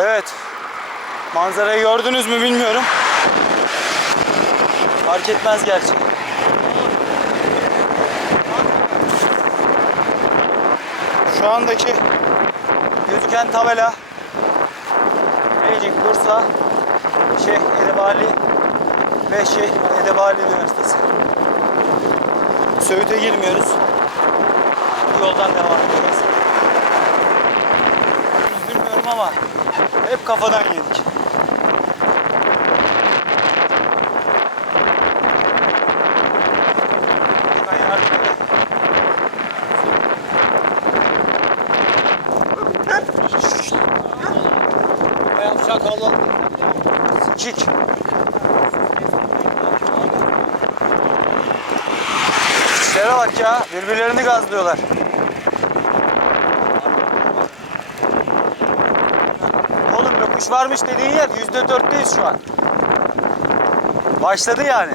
Evet. Manzarayı gördünüz mü bilmiyorum. Fark etmez gerçi. Şu andaki gözüken tabela Magic Bursa Şeyh Edebali ve Şeyh Edebali Üniversitesi. Söğüt'e girmiyoruz. Bu yoldan devam edeceğiz. Ama hep kafadan yedik. Şakalı. Cik. İşlere bak ya. Birbirlerini gazlıyorlar. Yokuş varmış dediğin yer yüzde dörtteyiz şu an. Başladı yani.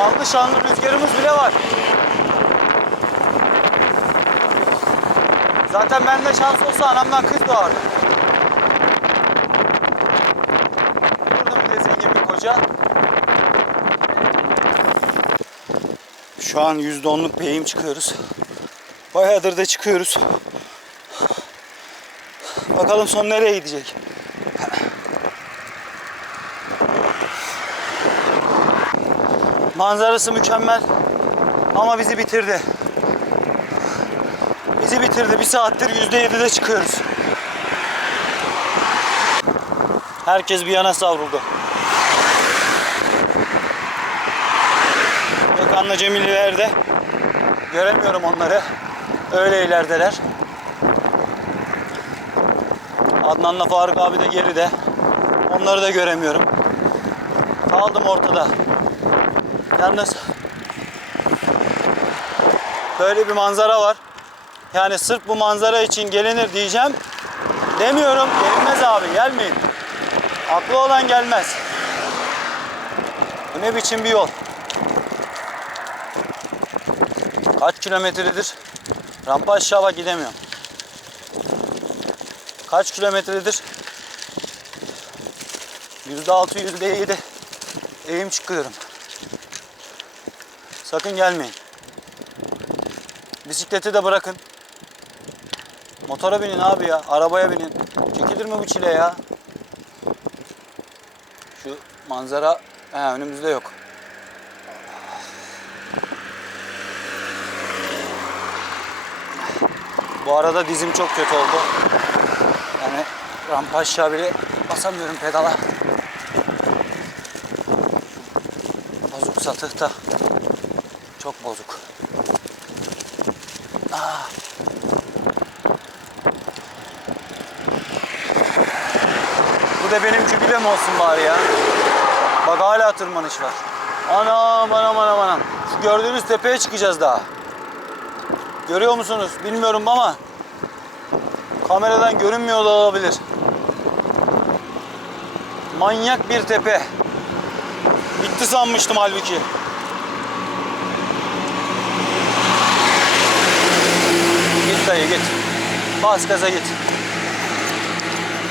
Allı şanlı rüzgarımız bile var. Zaten bende şans olsa anamdan kız doğardı. Burada bir de zengin bir koca. Şu an %10'luk bir eğim çıkıyoruz. Bayağıdır da çıkıyoruz. Bakalım son nereye gidecek. Manzarası mükemmel. Ama bizi bitirdi. Bizi bitirdi. Bir saattir %7'de çıkıyoruz. Herkes bir yana savruldu. Gökhan'la Cemil'ler de göremiyorum onları. Öyle ilerideler. Adnan'la Faruk abi de geride. Onları da göremiyorum. Kaldım ortada. Yalnız böyle bir manzara var. Yani sırf bu manzara için gelinir diyeceğim. Demiyorum. Gelinmez abi. Gelmeyin. Aklı olan gelmez. Bu ne biçim bir yol? Kaç kilometredir? Rampa aşağı bak gidemiyorum. Kaç kilometredir? Yüzde altı, yüzde yedi eğim çıkıyorum. Sakın gelmeyin. Bisikleti de bırakın. Motora binin abi ya. Arabaya binin. Çekilir mi bu çile ya? Şu manzara he, önümüzde yok. Bu arada dizim çok kötü oldu. Yani rampa aşağı bile basamıyorum pedala. Bozuk satıhta. Çok bozuk. Bu da benim jübilem olsun bari ya. Bak hala tırmanış var. Anam anam anam anam. Şu gördüğünüz tepeye çıkacağız daha. Görüyor musunuz? Bilmiyorum ama kameradan görünmüyor da olabilir. Manyak bir tepe. Bitti sanmıştım halbuki. Git dayı git. Bas gaza git.